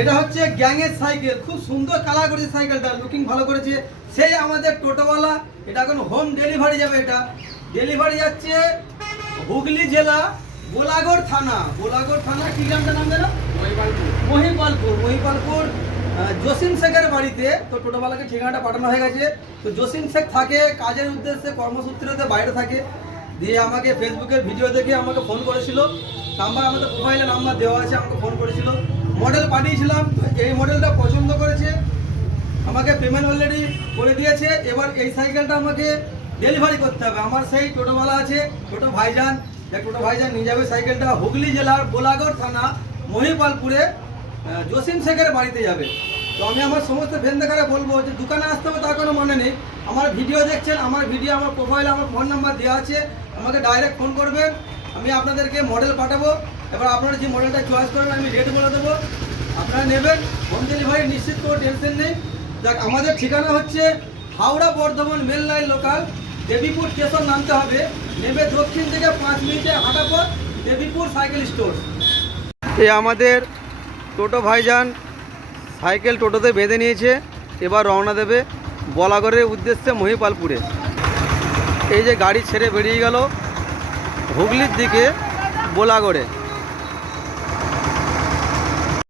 এটা হচ্ছে গ্যাংয়ের সাইকেল, খুব সুন্দর কালার করেছে সাইকেলটা, লুকিং ভালো করেছে। সেই আমাদের টোটোওয়ালা, এটা এখন হোম ডেলিভারি যাবে। এটা ডেলিভারি যাচ্ছে হুগলি জেলা বোলাগড় থানা। বোলাগড় থানা কি গ্রামটা নাম দেন? মহিপালপুর জসিম শেখের বাড়িতে। তো টোটোওয়ালাকে ঠিকানাটা পাঠানো হয়ে গেছে। তো জসিম শেখ থাকে কাজের উদ্দেশ্যে, কর্মসূত্রেতে বাইরে থাকে। দিয়ে আমাকে ফেসবুকের ভিডিও দেখে আমাকে ফোন করেছিল, নাম্বার আমাদের প্রোফাইলে নাম্বার দেওয়া আছে, আমাকে ফোন করেছিল, মডেল পাঠিয়েছিলাম। এই মডেলটা পছন্দ করেছে, আমাকে পেমেন্ট অলরেডি করে দিয়েছে। এবার এই সাইকেলটা আমাকে ডেলিভারি করতে হবে। আমার সেই টোটোওয়ালা আছে, টোটো ভাইজান নিয়ে যাবে সাইকেলটা হুগলি জেলার বোলাগড় থানা মহিপালপুরে জসিম শেখের বাড়িতে যাবে। তো আমি আমার সমস্ত ভেন্দাকারে বলবো যে দোকানে আসতে হবে তার কোনো মানে নেই। আমার ভিডিও দেখছেন, আমার ভিডিও আমার প্রোফাইলে আমার ফোন নাম্বার দেওয়া আছে, আমাকে ডাইরেক্ট ফোন করবেন, আমি আপনাদেরকে মডেল পাঠাবো। এবার আপনারা যে মডেলটা চয়েস করবেন আমি রেট বলে দেবো, আপনারা নেবেন। হোম ডেলিভারি নিশ্চিত, কোনো টেনশন নেই। দেখ, আমাদের ঠিকানা হচ্ছে Howrah Bardhaman mail line local, Debipur station নামতে হবে। নেবে দক্ষিণ থেকে 5 মিনিটে হাঁটা পথ, দেবীপুর সাইকেল স্টোর। এই আমাদের টোটো ভাইজান সাইকেল টোটোতে বেঁধে নিয়েছে, এবার রওনা দেবে বলাগড়ের উদ্দেশ্যে মহিপালপুরে। এই যে গাড়ি ছেড়ে বেরিয়ে গেল হুগলির দিকে বোলাগড়ে।